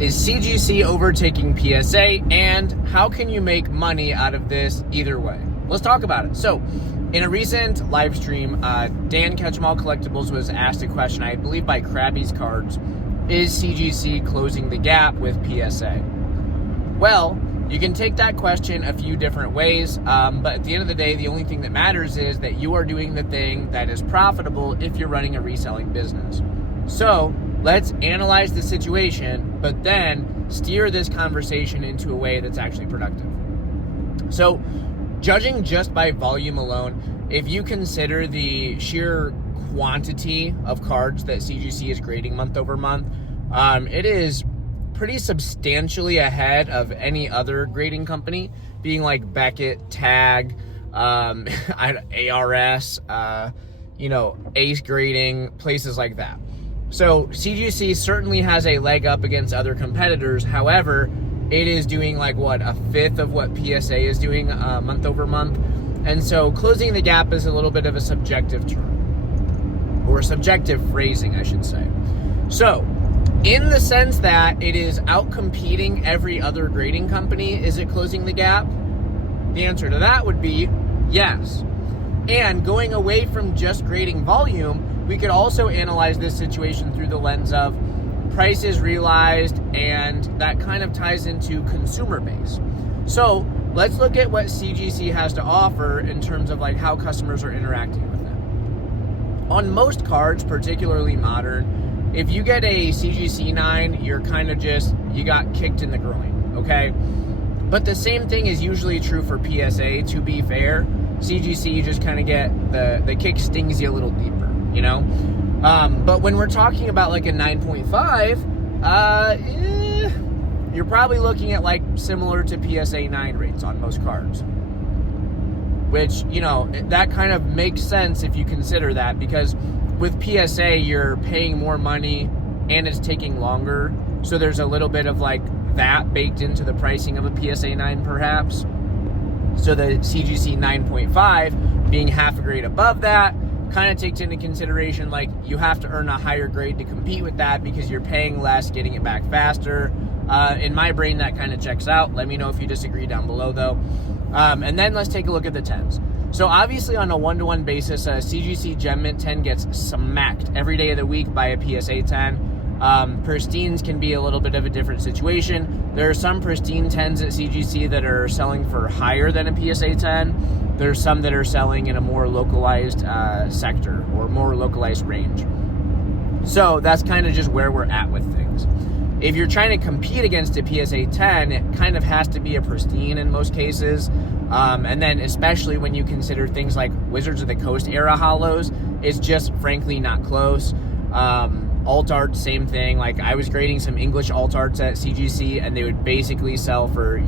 Is CGC overtaking PSA, and how can you make money out of this either way? Let's talk about it. So, in a recent live stream, Dan Ketchumall Collectibles was asked a question, I believe by Krabby's Cards, is CGC closing the gap with PSA? Well, you can take that question a few different ways, but at the end of the day, the only thing that matters is that you are doing the thing that is profitable if you're running a reselling business. So, let's analyze the situation, but then steer this conversation into a way that's actually productive. So, judging just by volume alone, if you consider the sheer quantity of cards that CGC is grading month over month, it is pretty substantially ahead of any other grading company, being like Beckett, Tag, ARS, Ace Grading, places like that. So CGC certainly has a leg up against other competitors. However, it is doing like a fifth of what PSA is doing month over month. And so closing the gap is a little bit of a subjective term, or subjective phrasing, I should say. So in the sense that it is out-competing every other grading company, is it closing the gap? The answer to that would be yes. And going away from just grading volume, we could also analyze this situation through the lens of prices realized, and that kind of ties into consumer base. So let's look at what CGC has to offer in terms of like how customers are interacting with it. On most cards, particularly modern, if you get a CGC 9, you're kind of you got kicked in the groin, okay? But the same thing is usually true for PSA, to be fair. CGC, you just kind of get, the kick stings you a little deeper, you know? But when we're talking about like a 9.5, you're probably looking at like similar to PSA 9 rates on most cards. Which, that kind of makes sense if you consider that, because with PSA, you're paying more money and it's taking longer. So there's a little bit of like that baked into the pricing of a PSA 9 perhaps. So the CGC 9.5 being half a grade above that kind of takes into consideration like you have to earn a higher grade to compete with that because you're paying less, getting it back faster. In my brain, that kind of checks out. Let me know if you disagree down below though. And then let's take a look at the 10s. So obviously on a one-to-one basis, a CGC Gem Mint 10 gets smacked every day of the week by a PSA 10. Pristines can be a little bit of a different situation. There are some pristine 10s at CGC that are selling for higher than a PSA 10. There's some that are selling in a more localized sector or more localized range. So that's kind of just where we're at with things. If you're trying to compete against a PSA 10, it kind of has to be a pristine in most cases. And then especially when you consider things like Wizards of the Coast era hollows, it's just frankly not close. Alt art, same thing. Like I was grading some English alt arts at CGC and they would basically sell for,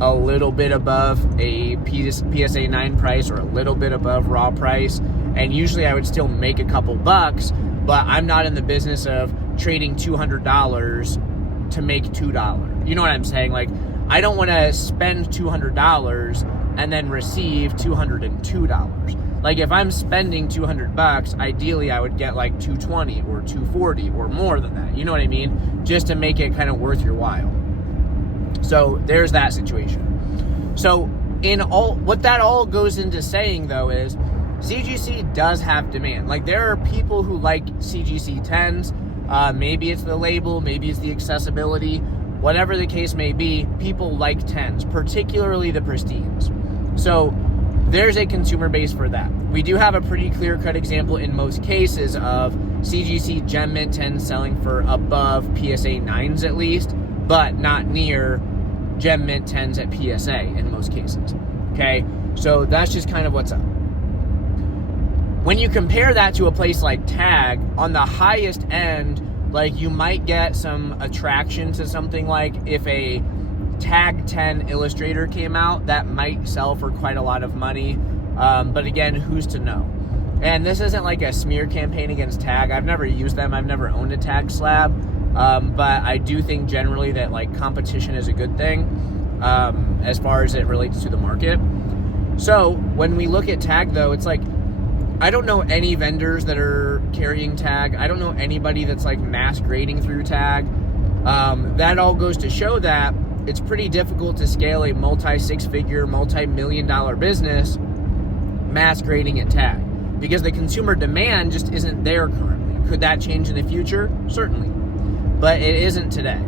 a little bit above a PSA 9 price or a little bit above raw price. And usually I would still make a couple bucks, but I'm not in the business of trading $200 to make $2. You know what I'm saying? Like I don't want to spend $200 and then receive $202. Like if I'm spending $200, ideally I would get like $220 or $240 or more than that. You know what I mean? Just to make it kind of worth your while. So there's that situation. So what that all goes into saying though is CGC does have demand. Like there are people who like CGC 10s. Maybe it's the label, maybe it's the accessibility, whatever the case may be, people like 10s, particularly the pristines. So there's a consumer base for that. We do have a pretty clear-cut example in most cases of CGC Gem Mint 10s selling for above PSA 9s at least, but not near Gem Mint 10s at PSA in most cases. Okay, so that's just kind of what's up. When you compare that to a place like Tag, on the highest end, like you might get some attraction to something like if a Tag 10 Illustrator came out, that might sell for quite a lot of money. But again, who's to know? And this isn't like a smear campaign against Tag. I've never used them. I've never owned a Tag slab. But I do think generally that like competition is a good thing as far as it relates to the market. So when we look at Tag though, it's like, I don't know any vendors that are carrying Tag. I don't know anybody that's like mass grading through Tag. That all goes to show that it's pretty difficult to scale a multi-six-figure, multi-million-dollar business masquerading at tag, because the consumer demand just isn't there currently. Could that change in the future? Certainly. But it isn't today.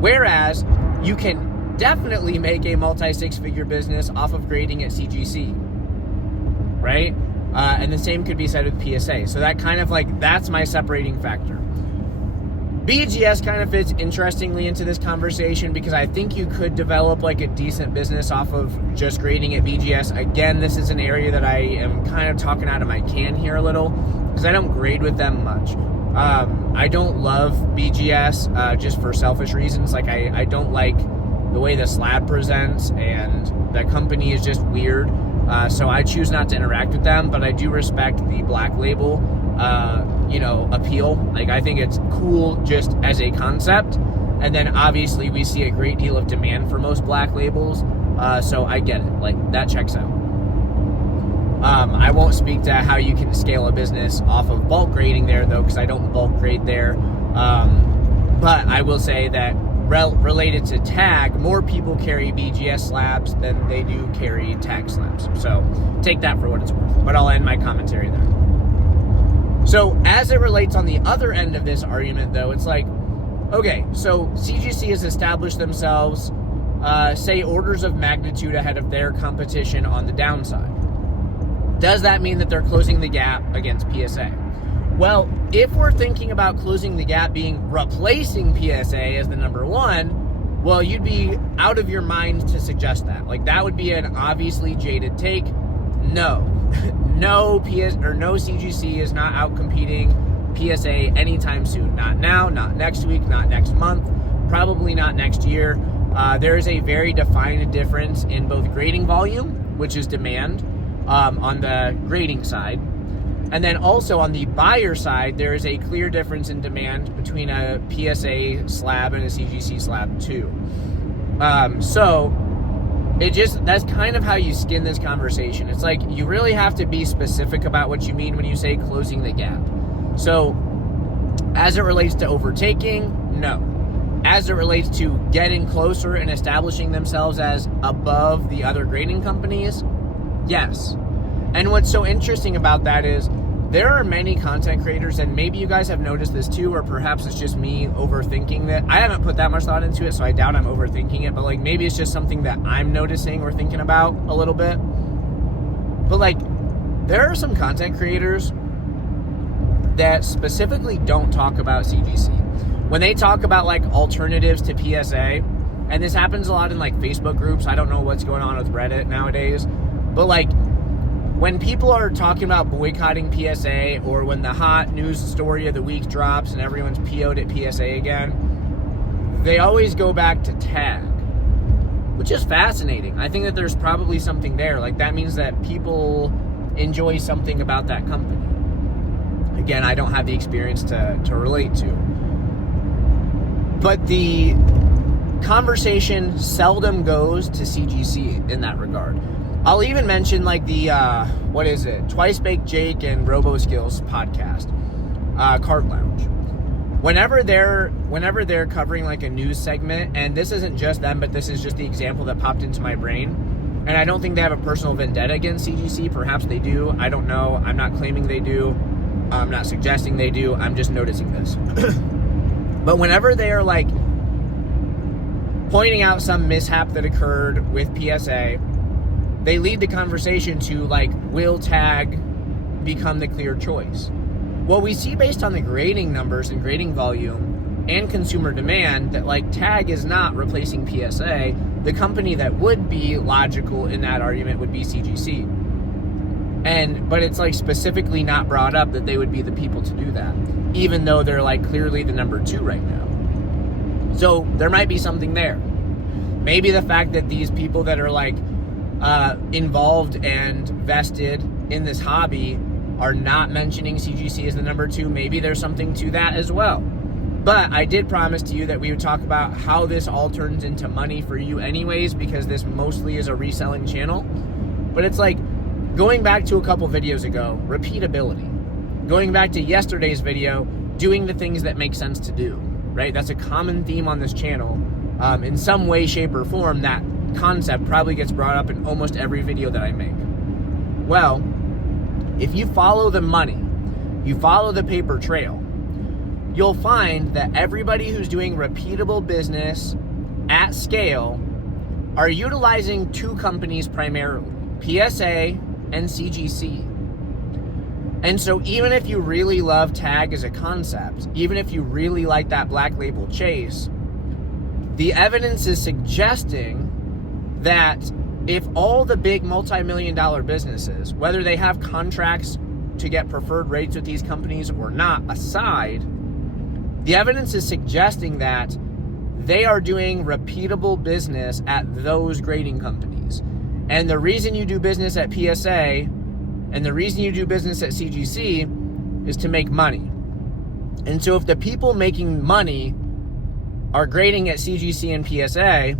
Whereas you can definitely make a multi-six-figure business off of grading at CGC, right? And the same could be said with PSA. So that kind of like, that's my separating factor. BGS kind of fits interestingly into this conversation because I think you could develop like a decent business off of just grading at BGS. Again, this is an area that I am kind of talking out of my can here a little because I don't grade with them much. I don't love BGS just for selfish reasons. Like I don't like the way the slab presents, and the company is just weird. So I choose not to interact with them, but I do respect the black label appeal. Like I think it's cool just as a concept, and then obviously we see a great deal of demand for most black labels, so I get it, like that checks out. I won't speak to how you can scale a business off of bulk grading there though, because I don't bulk grade there, but I will say that related to tag, more people carry BGS slabs than they do carry tag slabs, so take that for what it's worth, but I'll end my commentary there. So as it relates on the other end of this argument, though, it's like, okay, so CGC has established themselves, say, orders of magnitude ahead of their competition on the downside. Does that mean that they're closing the gap against PSA? Well, if we're thinking about closing the gap being replacing PSA as the number one, well, you'd be out of your mind to suggest that. Like, that would be an obviously jaded take. No. No CGC is not out competing PSA anytime soon. Not now, not next week, not next month, probably not next year. There is a very defined difference in both grading volume, which is demand, on the grading side, and then also on the buyer side, there is a clear difference in demand between a PSA slab and a CGC slab too. So that's kind of how you skin this conversation. It's like you really have to be specific about what you mean when you say closing the gap. So as it relates to overtaking, no. As it relates to getting closer and establishing themselves as above the other grading companies, yes. And what's so interesting about that is there are many content creators, and maybe you guys have noticed this too, or perhaps it's just me overthinking that. I haven't put that much thought into it, so I doubt I'm overthinking it, but like maybe it's just something that I'm noticing or thinking about a little bit. But like, there are some content creators that specifically don't talk about CGC. When they talk about like alternatives to PSA, and this happens a lot in like Facebook groups, I don't know what's going on with Reddit nowadays, but like, when people are talking about boycotting PSA, or when the hot news story of the week drops and everyone's PO'd at PSA again, they always go back to tag, which is fascinating. I think that there's probably something there. Like, that means that people enjoy something about that company. Again, I don't have the experience to relate to. But the conversation seldom goes to CGC in that regard. I'll even mention like the, Twice Baked Jake and RoboSkills podcast, Cart Lounge. Whenever they're covering like a news segment, and this isn't just them, but this is just the example that popped into my brain, and I don't think they have a personal vendetta against CGC. Perhaps they do. I don't know. I'm not claiming they do. I'm not suggesting they do. I'm just noticing this. But whenever they are like pointing out some mishap that occurred with PSA, they lead the conversation to like, will tag become the clear choice? Well, we see based on the grading numbers and grading volume and consumer demand that like tag is not replacing PSA. The company that would be logical in that argument would be CGC. But it's like specifically not brought up that they would be the people to do that, even though they're like clearly the number two right now. So there might be something there. Maybe the fact that these people that are like involved and vested in this hobby are not mentioning CGC as the number two. Maybe there's something to that as well. But I did promise to you that we would talk about how this all turns into money for you anyways, because this mostly is a reselling channel. But it's like going back to a couple videos ago, repeatability. Going back to yesterday's video, doing the things that make sense to do. right? That's a common theme on this channel. In some way, shape, or form, that concept probably gets brought up in almost every video that I make. Well, if you follow the money, you follow the paper trail, you'll find that everybody who's doing repeatable business at scale are utilizing two companies primarily, PSA and CGC. And so even if you really love tag as a concept, even if you really like that black label chase, the evidence is suggesting that if all the big multi-million-dollar businesses, whether they have contracts to get preferred rates with these companies or not aside, the evidence is suggesting that they are doing repeatable business at those grading companies. And the reason you do business at PSA and the reason you do business at CGC is to make money. And so if the people making money are grading at CGC and PSA,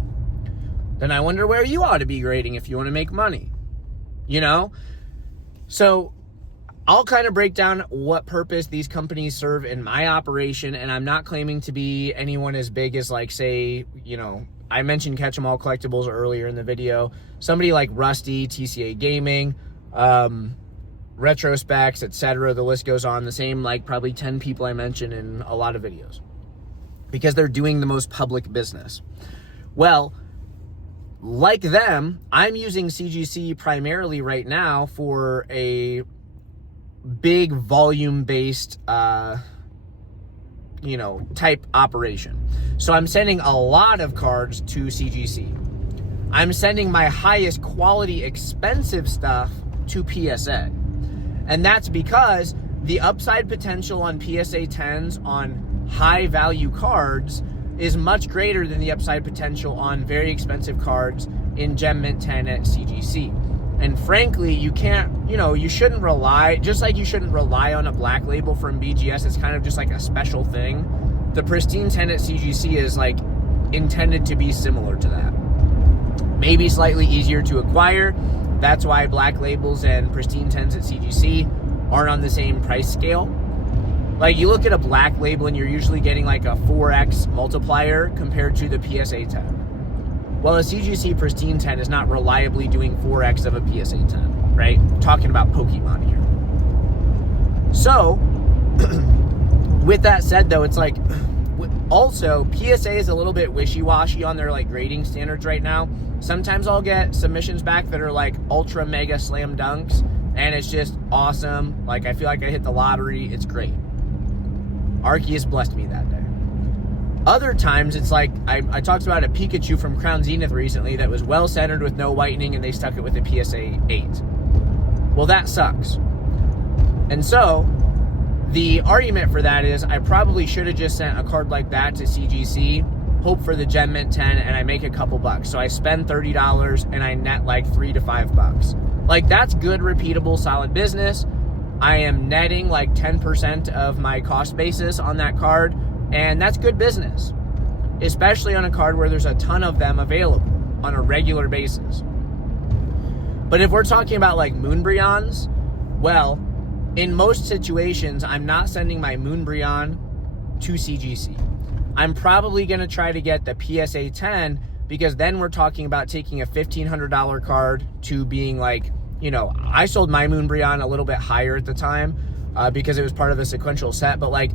then I wonder where you ought to be grading if you want to make money, you know? So I'll kind of break down what purpose these companies serve in my operation, and I'm not claiming to be anyone as big as, like, say, you know, I mentioned Catch 'em All Collectibles earlier in the video. Somebody like Rusty, TCA Gaming, Retrospecs, etc. The list goes on. The same, like, probably 10 people I mentioned in a lot of videos, because they're doing the most public business. Well, like them, I'm using CGC primarily right now for a big volume-based, you know, type operation. So I'm sending a lot of cards to CGC. I'm sending my highest quality, expensive stuff to PSA. And that's because the upside potential on PSA 10s on high-value cards is much greater than the upside potential on very expensive cards in Gem Mint 10 at CGC. And frankly, you can't, you know, you shouldn't rely, just like you shouldn't rely on a black label from BGS. It's kind of just like a special thing. The Pristine 10 at CGC is like intended to be similar to that. Maybe slightly easier to acquire. That's why black labels and Pristine 10s at CGC aren't on the same price scale. Like, you look at a black label and you're usually getting like a 4x multiplier compared to the PSA 10. Well, a CGC Pristine 10 is not reliably doing 4x of a PSA 10, right? Talking about Pokemon here. So, with that said, though, it's like, also, PSA is a little bit wishy-washy on their, like, grading standards right now. Sometimes I'll get submissions back that are, like, ultra mega slam dunks, and it's just awesome. Like, I feel like I hit the lottery. It's great. Arceus blessed me that day. Other times, it's like, I talked about a Pikachu from Crown Zenith recently that was well-centered with no whitening, and they stuck it with a PSA 8. Well, that sucks. And so, the argument for that is I probably should have just sent a card like that to CGC, hope for the Gem Mint 10, and I make a couple bucks. So I spend $30, and I net like $3 to $5. Like, that's good, repeatable, solid business. I am netting like 10% of my cost basis on that card, and that's good business, especially on a card where there's a ton of them available on a regular basis. But if we're talking about like Moonbryons, well, in most situations, I'm not sending my Moonbryon to CGC. I'm probably going to try to get the PSA 10, because then we're talking about taking a $1,500 card to being like, you know, I sold my Moonbryon a little bit higher at the time because it was part of the sequential set. But like,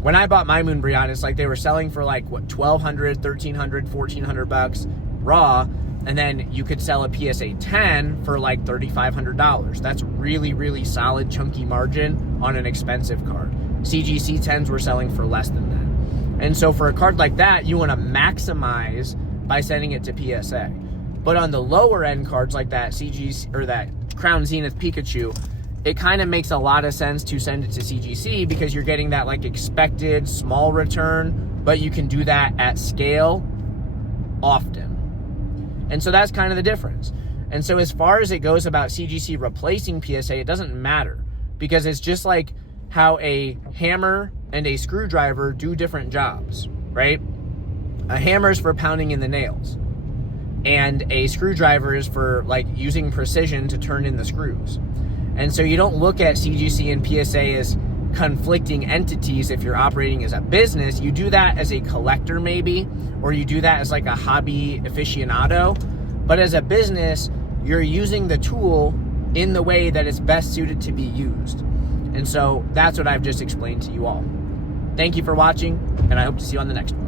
when I bought my Moonbryon, it's like they were selling for like, what, $1,200, $1,300, $1,400 raw. And then you could sell a PSA 10 for like $3,500. That's really, really solid, chunky margin on an expensive card. CGC 10s were selling for less than that. And so for a card like that, you want to maximize by sending it to PSA. But on the lower end cards like that CGC or that Crown Zenith Pikachu, it kind of makes a lot of sense to send it to CGC because you're getting that like expected small return, but you can do that at scale often. And so that's kind of the difference. And so as far as it goes about CGC replacing PSA, it doesn't matter, because it's just like how a hammer and a screwdriver do different jobs, right? A hammer is for pounding in the nails, and a screwdriver is for like using precision to turn in the screws. And so you don't look at CGC and PSA as conflicting entities if you're operating as a business. You do that as a collector maybe, or you do that as like a hobby aficionado. But as a business, you're using the tool in the way that it's best suited to be used. And so that's what I've just explained to you all. Thank you for watching, and I hope to see you on the next one.